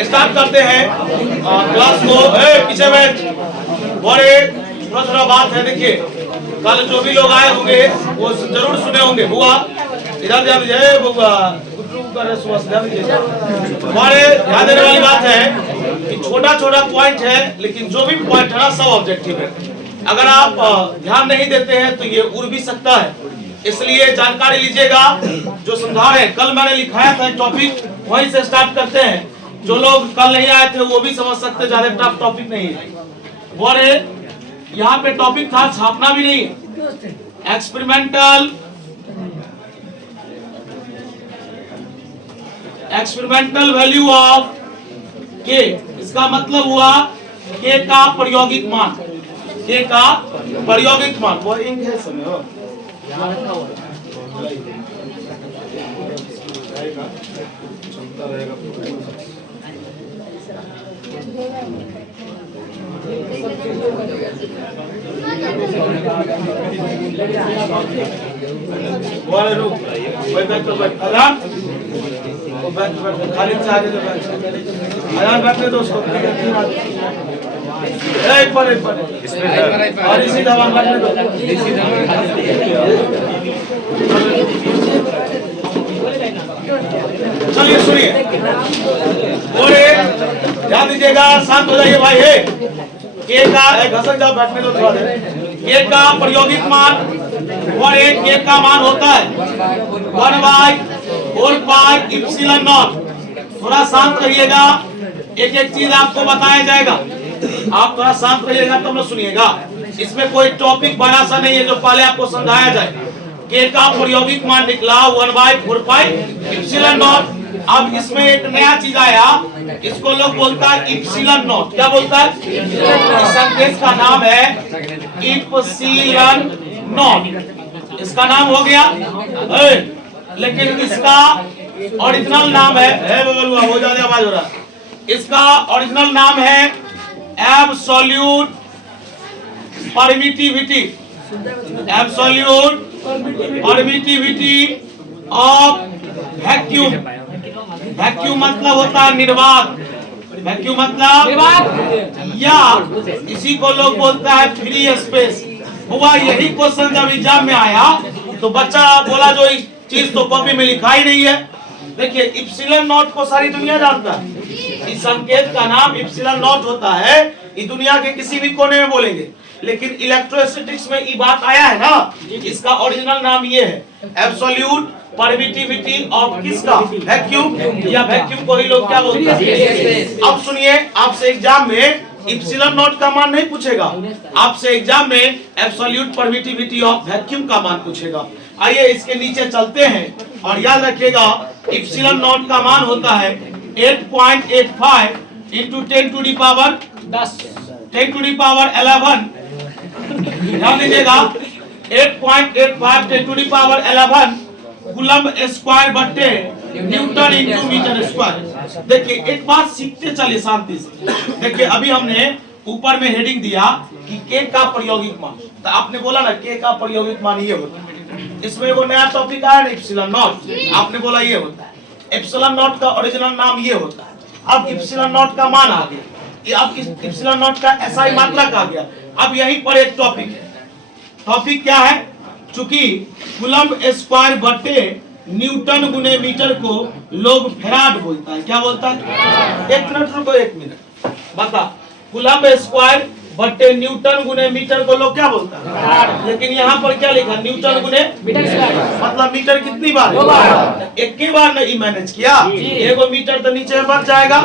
Start करते हैं class को। पीछे बैठ। बड़े थोड़ा बात है, देखिए कल जो भी लोग आए होंगे वो जरूर सुने होंगे। बुआ इधर ध्यान दीजिए, बुआ बड़े ध्यान देने वाली बात है कि छोटा छोटा पॉइंट है, लेकिन जो भी पॉइंट है ना सब ऑब्जेक्टिव है। अगर आप ध्यान नहीं देते हैं तो ये उड़ भी सकता है, इसलिए जानकारी लीजिएगा। जो समझा रहे कल मैंने लिखाया था टॉपिक, वहीं से स्टार्ट करते हैं। जो लोग कल नहीं आए थे वो भी समझ सकते, ज्यादा टफ टॉपिक नहीं है। और यहाँ पे टॉपिक था, छापना भी नहीं है। एक्सपेरिमेंटल वैल्यू ऑफ के, इसका मतलब हुआ के का प्रायोगिक मान। के का प्रायोगिक मान वो इंक है समय हो खाली बैठने दो उसको, एक पर और इसी दवा बैठने दो। चलिए सुनिए और ध्यान दीजिएगा, शांत हो जाइए भाई। है के का घसक जाओ, बैठने दो थोड़ा देर। के का प्रायोगिक मान और एक के का मान होता है 1/4 पाई इप्सिलॉन नॉट। थोड़ा शांत रहिएगा, एक एक चीज आपको बताया जाएगा, आप थोड़ा शांत रहिएगा तब तो सुनिएगा। इसमें कोई टॉपिक बड़ा सा नहीं है जो पहले आपको समझाया जाए। के का प्रायोगिक मान निकला 1/4 पाई इप्सिलॉन नॉट। अब इसमें एक नया चीज आया, इसको लोग बोलता है इप्सिलॉन नॉट। क्या बोलता है? इस संकेत का नाम है इप्सिलॉन नॉट। इसका नाम हो गया, लेकिन इसका ओरिजिनल नाम है बबलुआ, बहुत ज्यादा आवाज हो रहा है। इसका ओरिजिनल नाम है absolute permittivity. Absolute permittivity of vacuum. Vacuum मतलब होता है निर्वात। वैक्यूम मतलब या इसी को लोग बोलता है फ्री स्पेस। हुआ यही क्वेश्चन जब एग्जाम में आया तो बच्चा बोला जो चीज तो कॉपी में लिखा ही नहीं है। देखिए इप्सिलॉन नॉट को सारी दुनिया जानता है। इस संकेत का नाम इप्सिलॉन नॉट होता है, ये दुनिया के किसी भी कोने में बोलेंगे। लेकिन इलेक्ट्रोस्टैटिक्स में ये बात आया है ना, इसका ओरिजिनल नाम ये है एब्सोल्यूट परमिटिविटी ऑफ किसका? वैक्यूम, या वैक्यूम को ही लोग क्या बोलते हैं? अब सुनिए, आपसे एग्जाम में इप्सिलॉन नॉट का मान नहीं पूछेगा, आपसे एग्जाम में एब्सोल्यूट परमिटिविटी ऑफ वैक्यूम का मान पूछेगा। आइए इसके नीचे चलते हैं और याद रखिएगा इप्सिलॉन नॉट का मान होता है 8.85 into 10 to the power 10 to the power 11। ध्यान दीजिएगा 8.85 10 to the power 11 coulomb square बटे न्यूटन इंटू मीटर स्क्वायर। देखिए एक बात सीखते चलिए शांति से। देखिए अभी हमने ऊपर में हेडिंग दिया कि के का प्रायोगिक मान, तो आपने बोला ना के का प्रायोगिक मान ये होता है। इसमें वो नया टॉपिक आया ना इप्सिलॉन नॉट, आपने बोला ये होता है। इप्सिलॉन नॉट का ओरिजिनल नाम ये होता है। अब इप्सिलॉन नॉट का मान आ गया, अब इप्सिलॉन नॉट का एसआई मात्रक आ गया। अब यहीं पर एक टॉपिक है। टॉपिक क्या है? चूंकि कूलम्ब स्क्वायर बटे न्यूटन गुने मीटर को लोग फैराड बोलता है। क्या बोलता है? एक मिनट रुको, एक मिनट बता। कूलम्ब स्क्वायर बटे न्यूटन गुने मीटर को लोग क्या बोलता है? लेकिन यहाँ पर क्या लिखा? न्यूटन गुने मीटर स्क्वायर। मतलब मीटर कितनी बार? एक ही बार नहीं मैनेज किया, एगो मीटर तो नीचे बच जाएगा।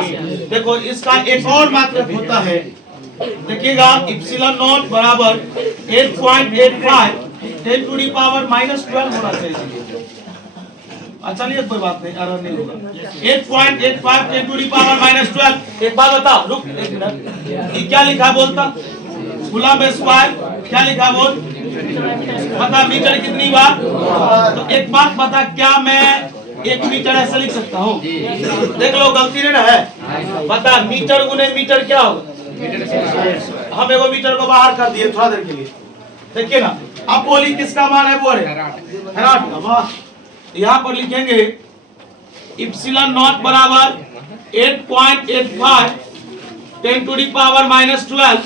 देखो इसका एक और मात्रक होता है, देखिएगा इप्सिलॉन नॉट बराबर 8.85 10 to the power -12 होना चाहिए। अच्छा नहीं, कोई बात नहीं, एरर नहीं होगा। 8.85 10 to the power -12। एक बात बता, रुक एक मिनट, ये क्या लिखा बोलता? कूलम्ब स्क्वायर क्या लिखा बोल? बता मीटर कितनी बार? तो एक बात बता, क्या मैं 1 मीटर ऐसा लिख सकता हूँ? देख लो गलती नहीं ना है। बता मीटर गुने मीटर क्या होगा? हम एगो मीटर को बाहर कर दिए थोड़ा देर के लिए, देखिए ना। अब बोली किसका मान है? बोले हेराट का। वाह, यहाँ पर लिखेंगे इप्सिलॉन नॉट बराबर 8.85 10 टू दी पावर -12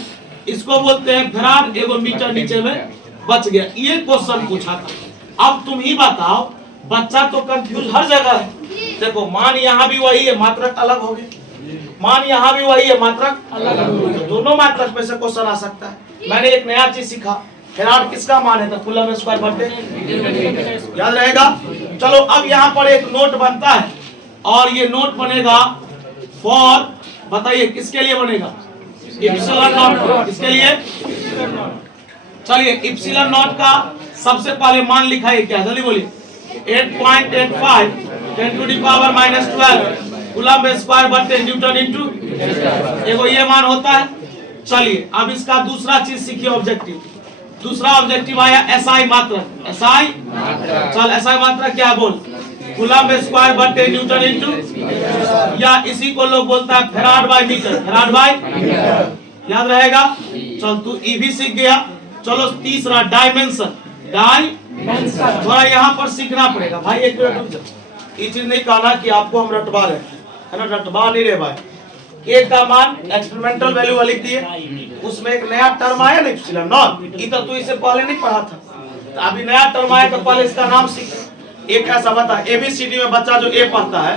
इसको बोलते हैं फैराड। एगो मीटर नीचे में बच गया। ये क्वेश्चन पूछा था। अब तुम ही बताओ, बच्चा तो कंफ्यूज हर जगह है। देखो मान यहाँ भी वही है, मात्रक अलग हो गए। मान यहाँ भी वही है, मात्रक अलग हो गए। दोनों मात्रक में से क्वेश्चन आ सकता है। मैंने एक नया चीज सीखा, फैराड किसका मान है? तो कूलम स्क्वायर बटे, याद रहेगा। चलो अब यहाँ पर एक नोट बनता है और ये नोट बनेगा फॉर, बताइए किसके लिए बनेगा? Epsilon not. किसके लिए? चलिए इप्सिलॉन नॉट का सबसे पहले मान लिखा है क्या? जल्दी बोलिए। 8.85 10 to the power -12 coulomb square बटे न्यूटन इनटू, एगो ये मान होता है। चलिए अब इसका दूसरा चीज सीखिए, ऑब्जेक्टिव। दूसरा ऑब्जेक्टिव आया एसआई मात्रक। एसआई, चल एसआई मात्रक क्या बोल? कूलम स्क्वायर बटे न्यूटन इनटू, या इसी को लोग बोलता है farad by metre. Farad by, याद रहेगा। चल तू ई भी सीख गया। चलो तीसरा डायमेंशन। डायमेंशन थोड़ा यहाँ पर सीखना पड़ेगा भाई। एक मिनट रुक जाओ। ये चीज नहीं कहना कि आपको हम रटवा रहे हैं, है ना? रटवा नहीं रहे भाई। ए का मान एक्सपेरिमेंटल वैल्यू वाली थी, उसमें एक नया टर्म आया ना इप्सिलॉन नॉट। ये तो तू इससे पहले नहीं पढ़ा था, तो अभी नया टर्म आया तो पहले इसका नाम सीख। एक ऐसा बता, एबीसीडी में बच्चा जो ए पढ़ता है,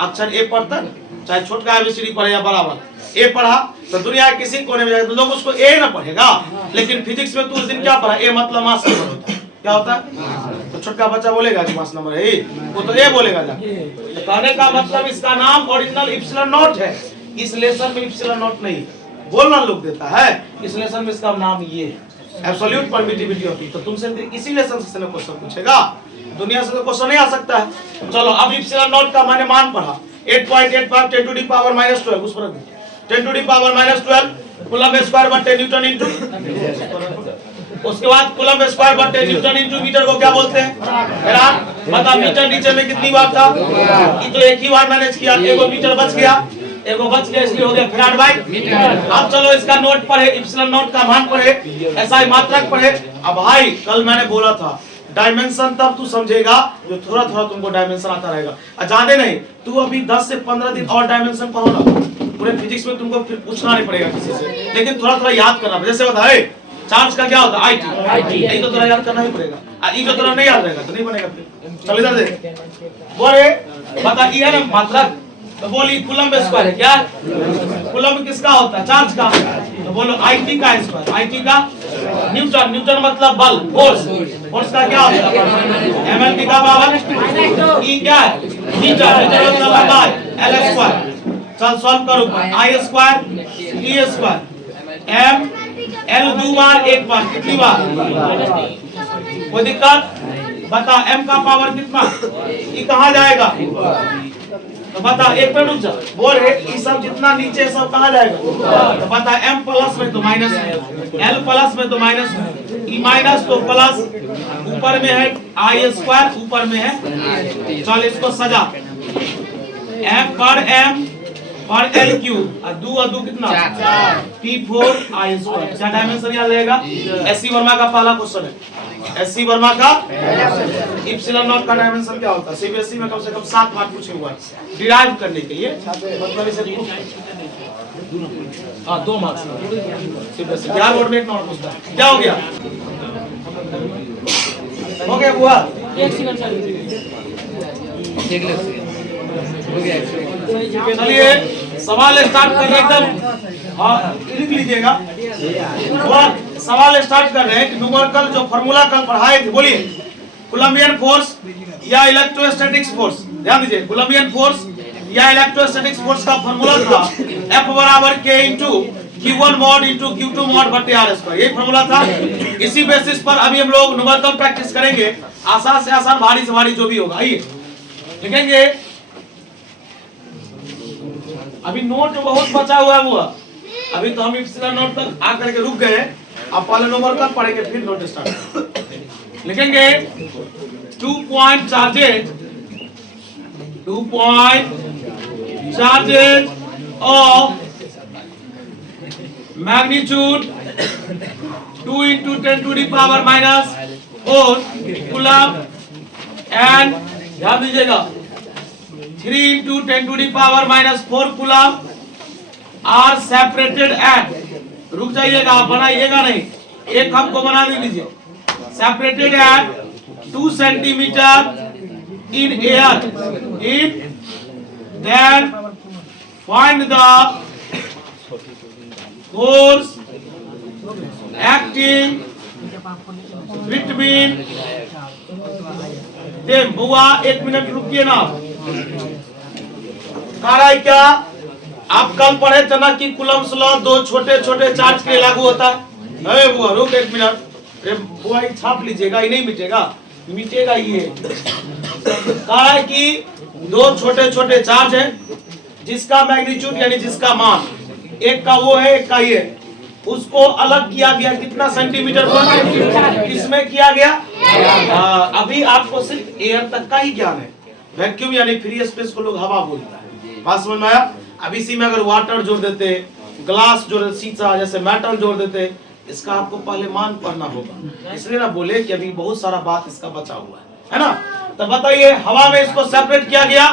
अक्षर ए पढ़ता है, चाहे छोटा एबीसीडी पढ़े या बड़ा वाला ए पढ़ा, तो दुनिया के किसी कोने में जाएगा तो लोग उसको ए ना पढ़ेगा। लेकिन फिजिक्स में तू उस दिन क्या पढ़ा? ए मतलब मास नंबर होता है। क्या होता है? तो छोटा बच्चा बोलेगा कि मास नंबर है, वो तो ए बोलेगा जा। तो कहने का मतलब इसका नाम ओरिजिनल इप्सिलॉन नॉट है। इस लेसन में इप्सिलॉन नॉट नहीं बोलना लोग देता है, इस लेसन में इसका नाम ये है, एब्सोल्यूट परमिटिविटी होती है। तो तुमसे इसी लेसन से क्वेश्चन पूछेगा, दुनिया से तो क्वेश्चन नहीं आ सकता है। चलो अब इप्सिलॉन नॉट का मैंने मान पढ़ा 8.85 10 टू दी पावर -12 उस पर 10 to the power -12 coulomb square बटे न्यूटन इनटू। उसके बाद कूलम स्क्वायर बटे न्यूटन इनटू मीटर को क्या बोलते हैं? फैराड। बता मीटर नीचे में कितनी बार था? ये तो एक ही बार मैनेज किया, एगो मीटर बच गया, एगो बच गया, इसलिए हो गया फैराड बाय मीटर। अब चलो इसका नोट पढ़े, इप्सिलॉन नॉट का मान पढ़े, एसआई मात्रक पढ़े। अब भाई कल मैंने बोला था डायमेंशन तब तू समझेगा जो थोड़ा थोड़ा तुमको डायमेंशन आता रहेगा। जाने नहीं, तू अभी 10 से 15 दिन और डायमेंशन पढ़ो ना, पूरे फिजिक्स में तुमको फिर पूछना नहीं पड़ेगा किसी से, लेकिन थोड़ा थोड़ा याद करना। जैसे बताए चार्ज का क्या होता है? आईटी, यही तो थोड़ा याद करना ही पड़ेगा। ये जो थोड़ा नहीं याद रहेगा तो नहीं बनेगा फिर। चल इधर देख, बोले बता ये है ना मात्रक, तो बोली कूलम स्क्वायर है। क्या कूलम किसका होता है? चार्ज का। तो बोलो आईटी का स्क्वायर। आईटी का न्यूटन, न्यूटन मतलब बल, फोर्स। फोर्स का क्या होता है? एमएल का पावर, ई क्या है? मीटर, मीटर मतलब लंबाई, एल स्क्वायर। चल सॉल्व करो। आई square, E square, M L 2 बार 1 बार, कितनी बार? कोई दिक्कत? बता एम का पावर कितना? ये कहाँ जाएगा? तो बता एक मिनट रुक जा। बोल रे ये सब जितना नीचे सब कहाँ जाएगा? तो बता m प्लस में तो माइनस में, l प्लस में तो माइनस में, e माइनस तो प्लस, ऊपर में है आई स्क्वायर, ऊपर में है। चल इसको सजा, m पर l क्यूब और दो कितना? p4 i square. क्या डायमेंशन याद रहेगा? एससी वर्मा का पहला क्वेश्चन है। एससी वर्मा का इप्सिलॉन नॉट का डायमेंशन क्या होता है? सीबीएसई में कम से कम 7 मार्क पूछे हुआ है डिराइव करने के लिए, मतलब इसे 2 मार्क्स सीबीएसई बिहार बोर्ड में 1 नंबर पूछता है। क्या हो गया? हो गया बुआ? चलिए सवाल स्टार्ट कर रहे एकदम, हाँ लिख लीजिएगा। सवाल स्टार्ट कर रहे हैं कि न्यूमेरिकल जो फॉर्मूला कल पढ़ाए थे, बोलिए कूलम्बियन फोर्स या इलेक्ट्रोस्टैटिक्स फोर्स। ध्यान दीजिए, कूलम्बियन फोर्स या इलेक्ट्रोस्टैटिक्स फोर्स का फॉर्मूला था F बराबर K into Q1 mod into Q2 mod बटे R स्क्वायर। यही फॉर्मूला था। इसी बेसिस पर अभी हम लोग न्यूमेरिकल प्रैक्टिस करेंगे, आसान से आसान, भारी से भारी जो भी होगा। आइए लिखेंगे। अभी नोट बहुत बचा हुआ है, अभी तो हम इप्सिलॉन नोट तक आकर के रुक गए। अब पहले न्यूमेरिकल पढ़ेंगे फिर नोट स्टार्ट। लिखेंगे 2 point charges, 2 point charges of magnitude 2 into 10 to the power -4 coulomb and, ध्यान दीजिएगा 3 into 10 to the power -4 coulomb are separated at, रुक जाइएगा आप, बनाइएगा नहीं, एक हमको बना दीजिए, separated at 2 centimetre in air, in then find the force acting between them. बुआ 1 मिनट रुकिए ना, कह रहा है क्या आप कल पढ़े थे ना कि कूलम्स लॉ 2 छोटे छोटे चार्ज के लागू होता है। अरे बुआ रुक 1 मिनट, बुआ ये छाप लीजिएगा, ये नहीं मिटेगा, मिटेगा ये। कह रहा है कि 2 छोटे छोटे चार्ज है जिसका मैग्नीट्यूड यानी जिसका मान, एक का वो है एक का ये, उसको अलग किया गया कितना सेंटीमीटर पर, इसमें किया गया। अभी आपको सिर्फ एयर तक का ही ज्ञान है, वैक्यूम यानी फ्री स्पेस को लोग हवा बोलता है, बात समझ में आया। अब इसी में अगर वाटर जोड़ देते, ग्लास जोड़ देते, शीशा जैसे मेटल जोड़ देते, इसका आपको पहले मान पढ़ना होगा, इसलिए ना बोले कि अभी बहुत सारा बात इसका बचा हुआ है ना। तो बताइए हवा में इसको सेपरेट किया गया,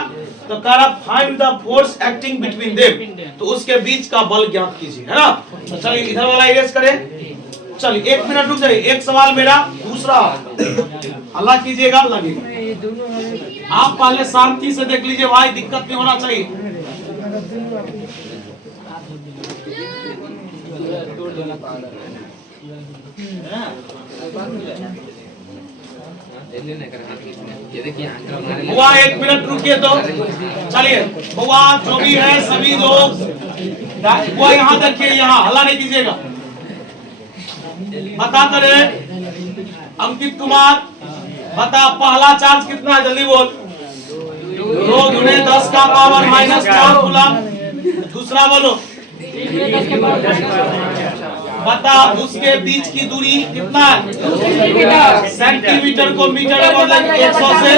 तो कह रहा find the force acting between them, तो उसके बीच का बल ज्ञात कीजिए, है ना। तो चलिए इधर वाला इरेज करें, चलिए 1 मिनट रुक जाइए, एक सवाल मेरा, दूसरा अल्लाह कीजिएगा, लगेगा। आप पहले शांति से देख लीजिए भाई, दिक्कत नहीं होना चाहिए। बुआ 1 मिनट रुकिए तो, चलिए बुआ जो भी है सभी लोग, बुआ यहाँ देखिए, यहाँ हल्ला नहीं कीजिएगा। बता करे अंकित कुमार, बता पहला चार्ज कितना है, जल्दी बोल। 2 गुने 10 का पावर -4 कूलम। दूसरा बोलो, बता उसके बीच की दूरी कितना है, सेंटीमीटर को मीटर में बदलेंगे 100 से,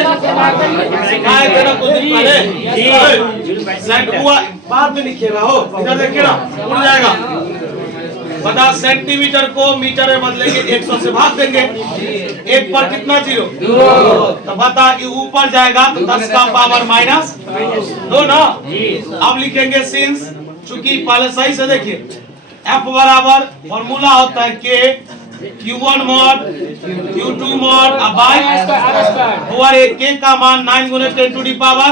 सिखाए तेरा कुछ दिन पहले, बाद में लिखिएगा हो, इधर देखिए ना उड़ जाएगा। बता सेंटीमीटर को मीटर में बदलेंगे 100 से भाग देंगे, 1 पर कितना 0, तो बता ये ऊपर जाएगा तो 10 का पावर -2 ना। अब लिखेंगे सिंस, चूंकि पहले सही से देखिए, F बराबर फॉर्मूला होता है K Q1 mod Q2 mod by और K का मान 9 गुने 10 टू दी पावर,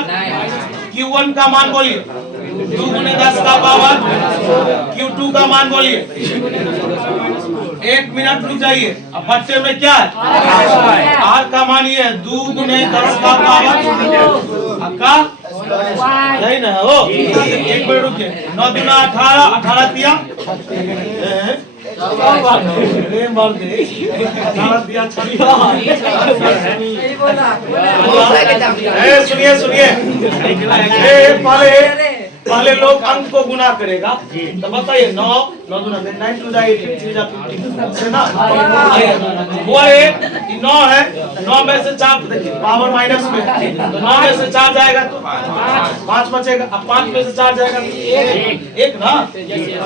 Q1 का मान बोलिए 2 गुने 10 का पावर, Q2 का मान बोलिए। 1 मिनट रुक जाइए, अब बच्चे में क्या है, R का मान ये है 2 गुने 10 का पावर, अक्का यही ना हो। 1 मिनट रुकिए, 9 दूना 18, 18 दिया, मर गए, 18 दिया 26। सुनिए सुनिए, पहले लोग अंक को गुना करेगा, तो बताइए 9 दूना 9 टू जाए 15 ना, हुआ 9 है, 9 में से 4 देखिए पावर माइनस में, तो 9 में से 4 जाएगा तो 5 बचेगा, अब 5 में से 4 जाएगा तो 1 ना।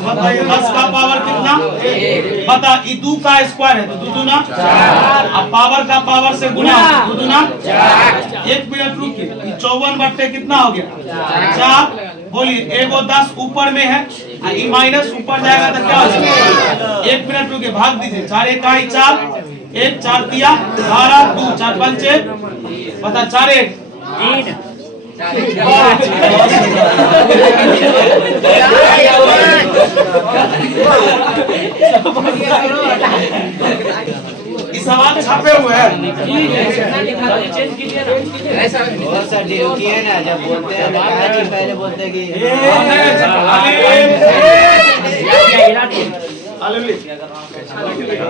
बताइए 10 का पावर कितना, बता ये 2 का स्क्वायर है तो 2 दूना 4, अब पावर का पावर से गुना 2 दूना 4। 1 मिनट रुकिए, 54 बट्टे कितना हो गया 4, बोलिए 1 और 10 ऊपर में है, ई माइनस ऊपर जाएगा तो क्या हो जाएगा। 1 मिनट रुके, भाग दीजिए, 4 1 4, 1 4 दिया 12, 2 4 पंचे, बता 4 1 3 सवाल छापे हुए हैं, ना जब बोलते हैं पहले बोलते हैं कि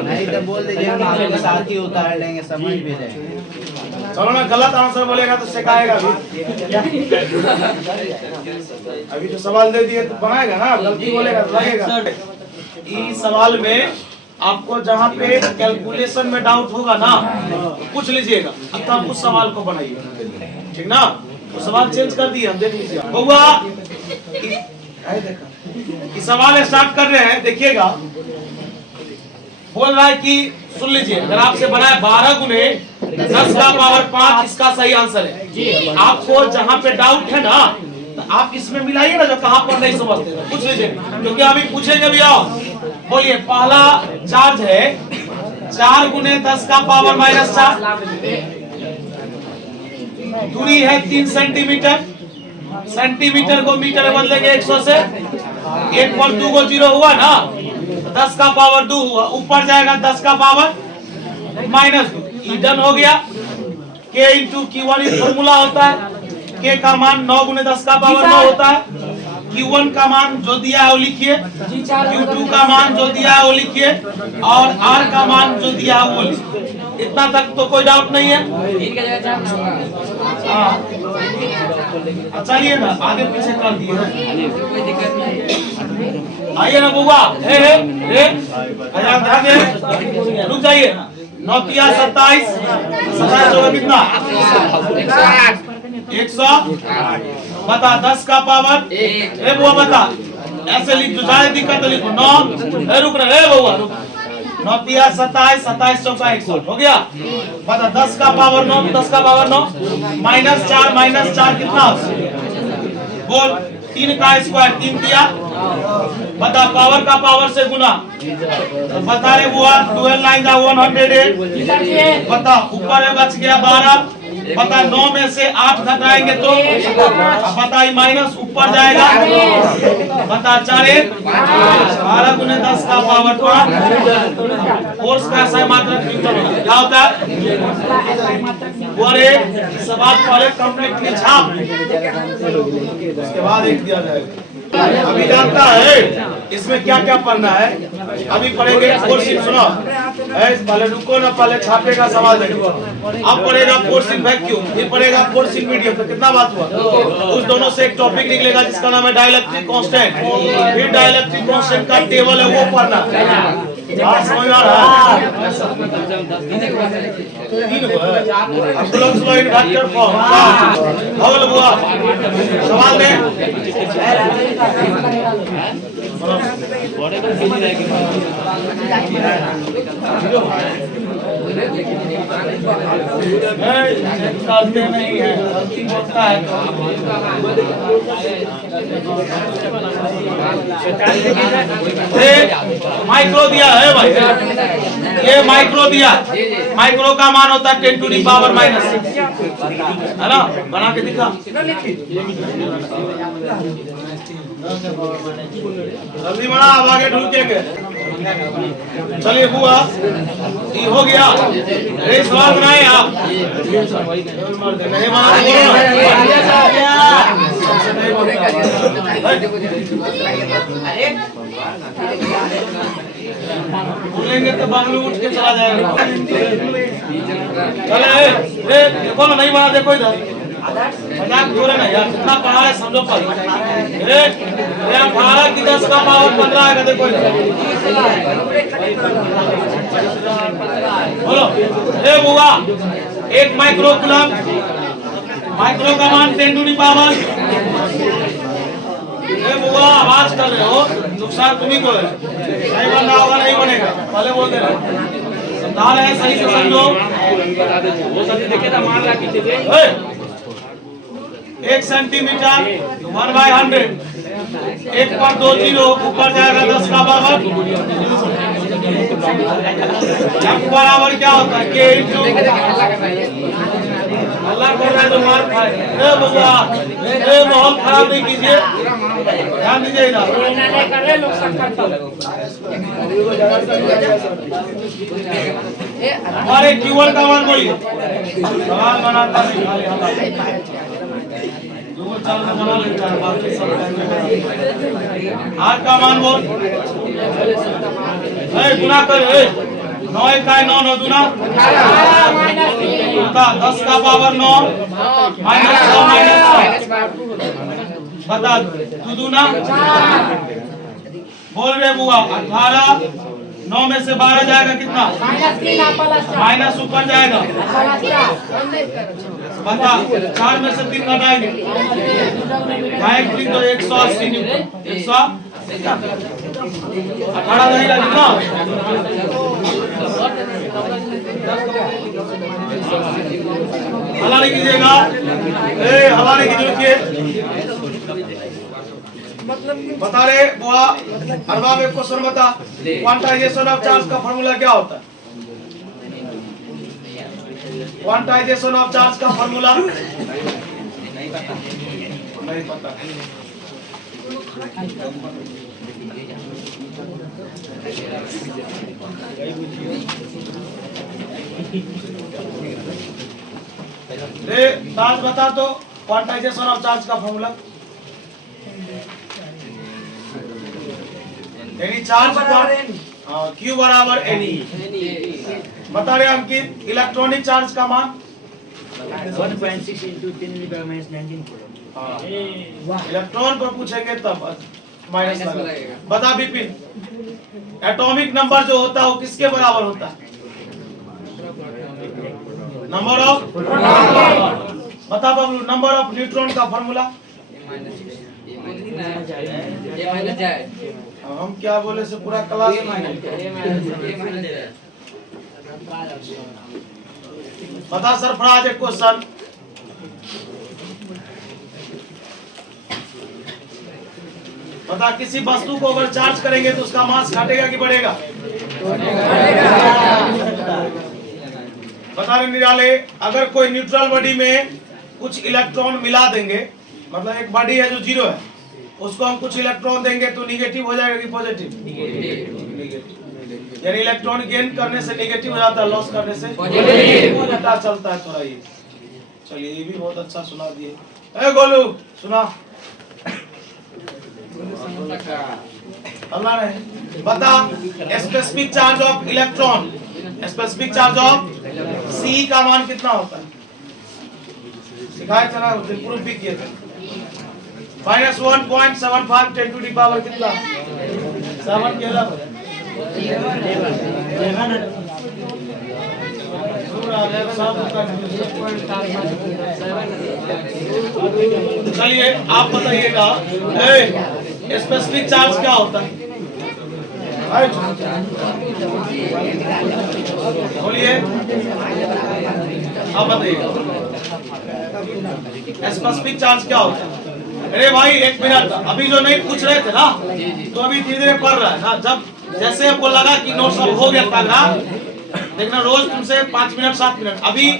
नहीं तो बोल दीजिए, हम आपके साथ ही उतार लेंगे, समझ भी लेंगे। चलो ना, गलत आंसर बोलेगा तो सिखाएगा अभी जो सवाल दे दिए तो बनाएगा ना, गलती बोलेगा तो लगेगा। इस सवाल में आपको जहाँ पे कैलकुलेशन में डाउट होगा ना तो पूछ लीजिएगा, अब तो आप उस सवाल को बनाइए, ठीक ना। तो सवाल चेंज कर दिए, हम देख लीजिए बउआ, इस सवाल स्टार्ट कर रहे हैं, देखिएगा बोल रहा है कि सुन लीजिए, अगर आपसे बनाए 12 गुने 10 का पावर 5 इसका सही आंसर है। आपको जहाँ पे डाउट है ना, तो आप इसमें मिलाइए ना, जो कहाँ पर नहीं समझते पूछ लीजिए, क्योंकि अभी पूछेंगे भी। आओ बोलिए, पहला चार्ज है 4 गुने 10 का पावर -4, दूरी है 3 सेंटीमीटर, सेंटीमीटर को मीटर में बदलेंगे 100 से, 1 पर 2 को 0 हुआ ना, 10 का पावर 2 हुआ, ऊपर जाएगा 10 का पावर -2, डन हो गया। k इंटू Q1 फॉर्मूला होता है, k का मान 9 गुने 10 का पावर 9 होता है। Q1 का मान जो दिया है वो लिखिए, Q2 का मान जो दिया है वो लिखिए, और R का मान जो दिया है वो लिखिए। इतना तक तो कोई डाउट नहीं है। चलिए ना, आगे पीछे कर दिए। आइए ना बुआ, रुक जाइए। 9 तिया 27, 27 होगा कितना? 100। बता 10 का पावर, बुआ बता, ऐसे लिख दो, ज्यादा दिक्कत तो लिखो। 9 रुक रहे बुआ, रुक। 9 तिया 27, 27 चौका 61 हो गया। बता 10 का पावर 9, 10 का पावर 9 -4 कितना? बोल, 3 का स्क्वायर, 3 तिया। बता पावर का पावर से गुना, बता रे बुआ, 12 लाइन 108। बता ऊपर में बच गया 12। बता 9 में से 8 घटाएंगे तो बता माइनस ऊपर जाएगा। बता 4 12 गुने 10 का पावर 5। फोर्स का ऐसा मात्रा क्या होता है? बोले सवाल पहले कंप्लीटली छाप, उसके बाद एक दिया जाएगा। अभी जानता है इसमें क्या क्या पढ़ना है, अभी पढ़ेंगे फोर्सिंग। सुनो पहले रुको ना, पहले छापे का सवाल देखो। अब पढ़ेगा फोर्सिंग वैक्यूम, फिर पढ़ेगा फोर्सिंग मीडियम। तो कितना बात हुआ? उस दोनों से एक टॉपिक निकलेगा जिसका नाम है डाइलेक्ट्रिक कांस्टेंट। फिर डाइलेक्ट्रिक कांस्टेंट का टेबल है वो पढ़ना। समझ आ रहा है? सवाल दे। करते नहीं है, गलती बोलता है। माइक्रो दिया है भाई, ये माइक्रो दिया। माइक्रो का मान होता है 10 टू दी पावर -6, है ना? बना के दिखा, जल्दी बना, अब आगे ढूंढेंगे। चलिए बुआ, ये हो गया। ये सवाल बनाए आप, नहीं बोलेंगे तो बांग्लू उठ के चला जाएगा। चले देखो ना, नहीं बना, देखो इधर मजाक छोड़े ना यार, कितना पढ़ा है समझो। पर 18 की 10 का पावर 15 आएगा, देखो बोलो। ए बुआ, 1 माइक्रो कूलम, माइक्रो का मान 10 टू दी पावर। ए बुआ आवाज कर रहे हो, नुकसान तुम्ही को है। नहीं बनना होगा, नहीं बनेगा, पहले बोल दे रहे समझा रहे हैं, सही से समझो। वो सही देखे था, मान रहा 1 सेंटीमीटर 1/100, 1 पर 2 0, ऊपर जाएगा 10 का पावर। अब बराबर क्या होता है? K इंटू अल्लाह कर रहा है तो मार खाए। ए बुआ, ए माहौल खराब नहीं कीजिए, ध्यान दीजिए इधर। हमारे Q1 का मान बोलिए, सवाल बनाता नहीं, बना लेता है, बाकी सब आर का मान बोल। गुना कर, 9 का 9 9 दूना 10 का पावर 9 -6 बता तू दूना बोल रहे बुआ। 18 9 में से 12 जाएगा कितना? माइनस ऊपर जाएगा। बता 4 में से 3 घटाएंगे, 180 न्यूटन। 118 नहीं लगेगा। हल्ला नहीं कीजिएगा, हल्ला नहीं कीजिए। बता रहे बुआ, अरबाब एक क्वेश्चन बता, क्वांटाइजेशन ऑफ चार्ज का फॉर्मूला क्या होता है? क्वांटाइजेशन ऑफ चार्ज का फॉर्मूला नहीं पता। ताज बता तो क्वांटाइजेशन ऑफ चार्ज का फॉर्मूला। एनी चार्ज Q बराबर एनी। बता रहे अंकित, इलेक्ट्रॉनिक चार्ज का मान 1.6 into 10 to the power minus 19 coulomb। Electron पर पूछेंगे तब माइनस लगेगा। बता विपिन, एटॉमिक नंबर जो होता है वो किसके बराबर होता है? Number of. बता बबलू, नंबर ऑफ न्यूट्रॉन का फॉर्मूला। हम क्या बोले से पूरा क्लास बता सरफराज एक क्वेश्चन। बता, किसी वस्तु को अगर चार्ज करेंगे तो उसका मास घटेगा कि बढ़ेगा? बता रहे निराले, अगर कोई न्यूट्रल बॉडी में कुछ इलेक्ट्रॉन मिला देंगे, मतलब एक बॉडी है जो जीरो है, उसको हम कुछ इलेक्ट्रॉन देंगे तो निगेटिव हो जाएगा कि पॉजिटिव? निगेटिव। यानी इलेक्ट्रॉन गेन करने से निगेटिव हो जाता है, लॉस करने से पॉजिटिव। पता चलता है थोड़ा ये। चलिए, ये भी बहुत अच्छा सुना दिए। ए गोलू सुना। अल्लाह ने बता, specific charge of electron, specific charge of C का मान कितना होता है? सिखाया था ना, प्रूफ भी किए थे। -1.75 10 to the power कितना? 7 के अलावा चलिए आप बताइएगा, स्पेसिफिक चार्ज क्या होता है? बोलिए, आप बताइएगा स्पेसिफिक चार्ज क्या होता है? अरे भाई एक मिनट, अभी जो नहीं पूछ रहे थे ना, तो अभी धीरे धीरे पढ़ रहा है ना। जब जैसे आपको लगा कि नोट सब हो गया था ना, देखना रोज तुमसे 5 मिनट 7 मिनट। अभी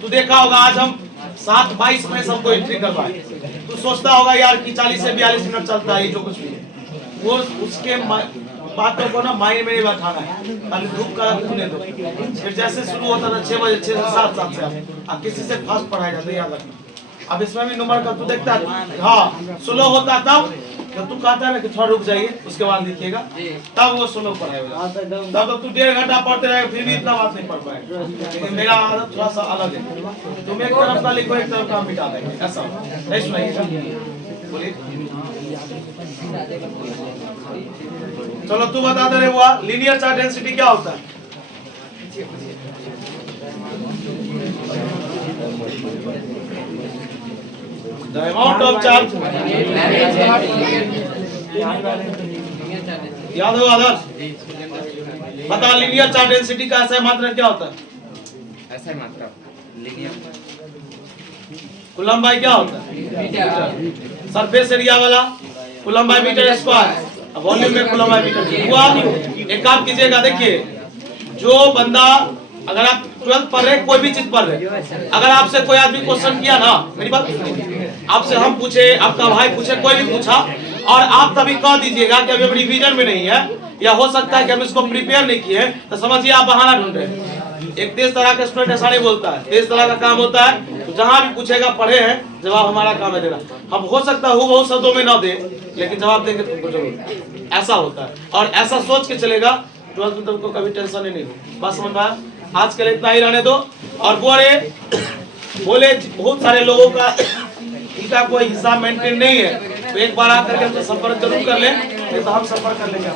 तू देखा होगा आज हम 7:22 में सबको एंट्री करवाए। तू सोचता होगा यार कि 40 से 42 मिनट चलता है जो कुछ भी है, वो उसके बातों को ना माइंड में नहीं बैठाना है, खाली धूप का रखने दो। फिर जैसे शुरू होता था 6 बजे 6 से 7 से अब किसी से फास्ट पढ़ाया जाता है, याद रखना। अब इसमें भी नंबर का तू देखता है, हाँ स्लो होता तब जब तू कहता है ना कि थोड़ा रुक जाइए, उसके बाद लिखिएगा, तब वो स्लो पढ़ाएगा। तब तो तू 1.5 घंटा पढ़ते रहेगा, फिर भी इतना बात नहीं पढ़ पाएगा। लेकिन मेरा आदत थोड़ा सा अलग है, तुम एक तरफ का लिखो, एक तरफ का मिटा देंगे, ऐसा नहीं सुनाइएगा। बोलिए, चलो तू बता दे रहे हुआ, लीनियर चार्ज डेंसिटी क्या होता है? The amount of charge, याद होगा आदर्श? बता, लीनियर चार्ज डेंसिटी का ऐसा मात्रा क्या होता है? ऐसा मात्रा कूलम बाई क्या होता है? सरफेस एरिया वाला coulomb by metre square, volume में कूलम बाई मीटर हुआ। एक काम कीजिएगा, देखिए जो बंदा, अगर आप 12th पढ़ रहे, कोई भी चीज पढ़ रहे, अगर आपसे कोई आदमी क्वेश्चन किया ना, मेरी बात आपसे हम पूछे, आपका भाई पूछे, कोई भी पूछा, और आप तभी कह दीजिएगा कि अभी रिवीजन में नहीं है, या हो सकता है कि हम इसको प्रिपेयर नहीं किए, तो समझिए आप बहाना ढूंढ रहे हैं। एक तेज तरह का स्टूडेंट ऐसा नहीं बोलता है, तेज तरह का काम होता है, तो जहाँ भी पूछेगा पढ़े हैं, जवाब हमारा काम है देना। हम हो सकता है बहुत शब्दों में ना दे, लेकिन जवाब देंगे तुमको जरूर, ऐसा होता है। और ऐसा सोच के चलेगा, 12th में तुमको कभी टेंशन ही नहीं हो। बात समझ में आया? आज के लिए इतना ही रहने दो। और बोले बहुत सारे लोगों का इनका कोई हिसाब मेंटेन नहीं है, तो एक बार आकर के हमसे संपर्क जरूर कर लें, नहीं तो हम संपर्क कर लेंगे।